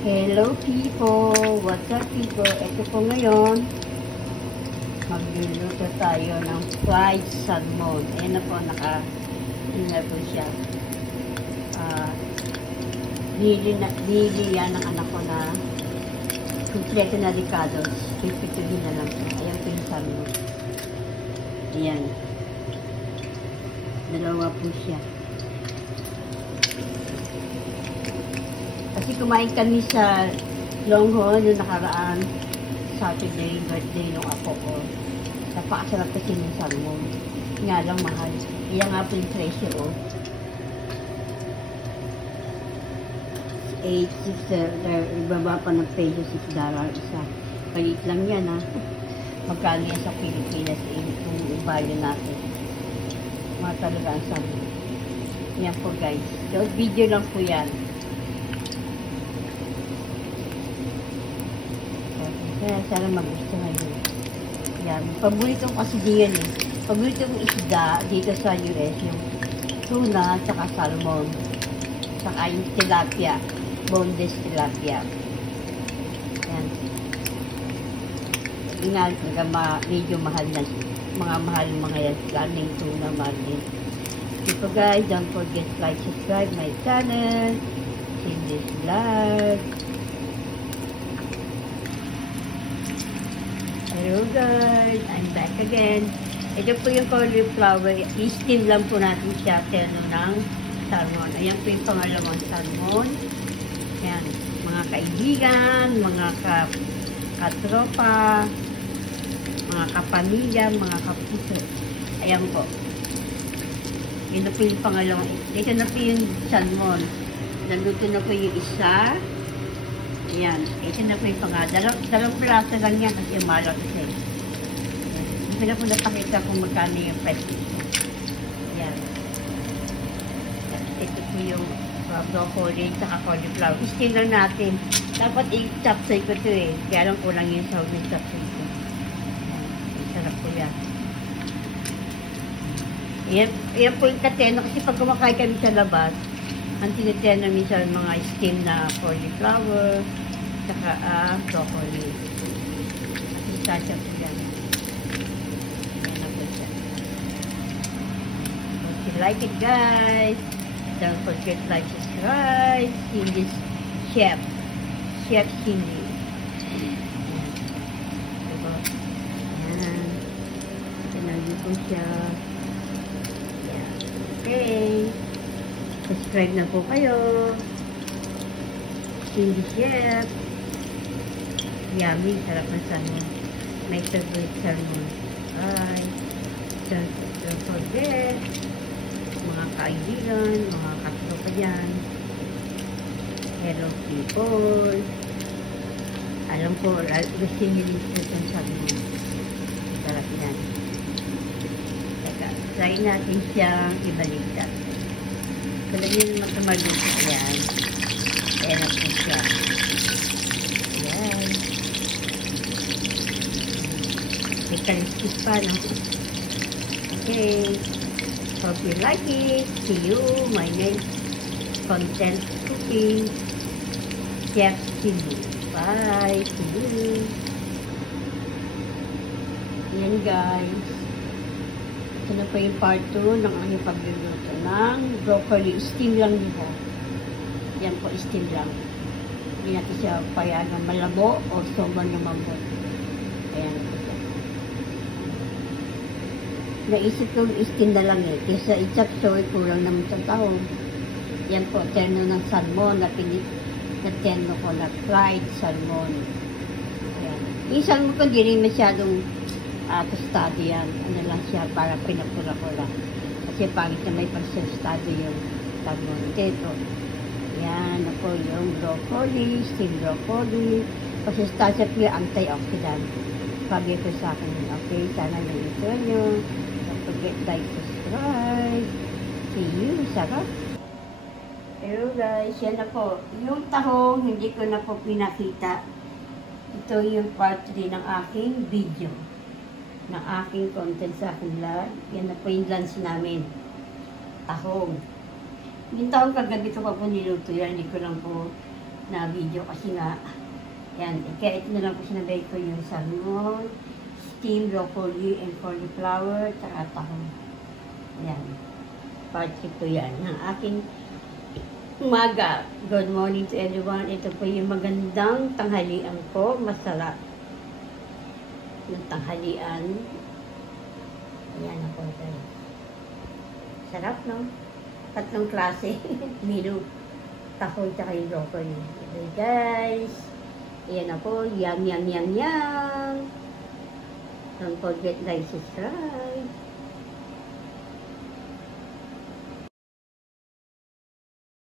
Hello people! What's up people? Ito po ngayon, magluluto tayo ng fried salmon. Ayan na po, naka-dinner po siya. Bili yan ng anak ko na kompleto na ricados. Pipituhin na lang po. Ayan po yung salmon. Ayan. Dalawa po siya. Kasi kumain kami sa Longhorn yung nakaraan Saturday, birthday nung apo ko. Napakasarap kasi ng salmon. Nga lang mahal. Kaya nga po yung presyo o. 8, 6, ibaba pa ng peso, $6 isa. Palit lang yan ha. Magkano yan sa Pilipinas kung i-value natin. Mga talaga ang salmon. Yan po guys. So, video lang po yan. Kaya sana magustuhan nyo. Yan. Paborito ko kasi diyan eh. Paborito kong isda dito sa US yung tuna, tsaka salmon. Tsaka yung tilapia. Boneless tilapia. Yan. Yung nga, medyo mahal na. Mga yan. Lalo yung tuna, mahal din. So guys, don't forget to like, subscribe my channel. See this vlog. Hello guys, I'm back again. Ito po yung cauliflower. I-steam lang po natin siya terno ng salmon. Ayan po yung pangalawang salmon. Ayan, mga kaibigan, mga katropa, mga kapamilya, mga kapuso. Ayan po. Ito po yung pangalawang. Ito na po yung salmon. Naluto na po yung isa. Ayan, ito na po yung dalawang plato lang yan kasi umalot kasi. Hindi na po napakita kung magkano yung price. Ayan. Ito po yung broccoli at cauliflower. I-steam lang natin. Dapat i-chopsay ko ito eh. Kaya lang kulang yung sahog ng chopsay ko. Ayan, sarap po yan. Ayan po yung katena kasi pag kumakain kami sa labas, ang tinitena minsan mga steam na cauliflower, saka broccoli. Pistache po yan. Ayan na po siya. If you like it guys, don't forget to like, subscribe. See this Chef Cindy. Diba? Ayan. Tinagi po siya. Ayan. Okay. Subscribe na po kayo. Cindy Chef. Yummy. Sarap ng salmon. May favorite salmon. Bye. Don't forget. Mga kaibigan, mga katropa dyan. Hello people. Alam ko, gusto nyo rin po itong salmon. Sarap yan. Teka, try natin siyang ibaliktad. Kalagyan naman ito malutot yan. Ayan na po siya. Ayan. May kaliskis pa, no? Okay. Hope you like it. See you. My next content cooking. Chef Cindy. Bye. See you. Ayan guys. Ito na po yung part 2 ng aking pagluluto ng broccoli. Steam lang dito. Yan po, steam lang. Hindi natin siya payagan malabo o sobrang lumambot. Ayan po siya. Naisip ko steam na lang eh. Kesa i-chop soy, kulang naman sa taon. Yan po, terno ng salmon na terno ko na fried salmon. Ayan. Yung salmon ko, hindi rin masyadong tostado yan. Ano lang siya, para pinapura-pura. Kasi pangit na may pag-tostado yung salmon. Ito. Yan na po yung broccoli, steamed broccoli. Kasi tasa po yung antioxidant. Sabi ko sa akin, okay, sana nalito nyo. Don't forget, like, subscribe. See you. Sarap. Hello guys, yan na po. Yung tahong, hindi ko na po pinakita. Ito yung part 3 ng aking video. Ng aking content sa aking vlog. Yan na po yung lunch namin. Tahong. Yung tahong kagabi ko pa po niluto yan. Hindi ko lang po na video kasi nga, yan, kaya ito na lang po sinabay ko yung salmon, steamed broccoli and cauliflower, tsaka tahong. Yan. Part 3 po yan ng aking umaga. Good morning to everyone. Ito po yung magandang tanghalian ko. Masarap ng tanghalian. Ayan ako guys. Sarap, no? Tatlong klase. Milo, tahoy, tsaka yung broccoli. Okay guys. Ayan ako. Yum, yum, yum, yum. Don't forget like, subscribe.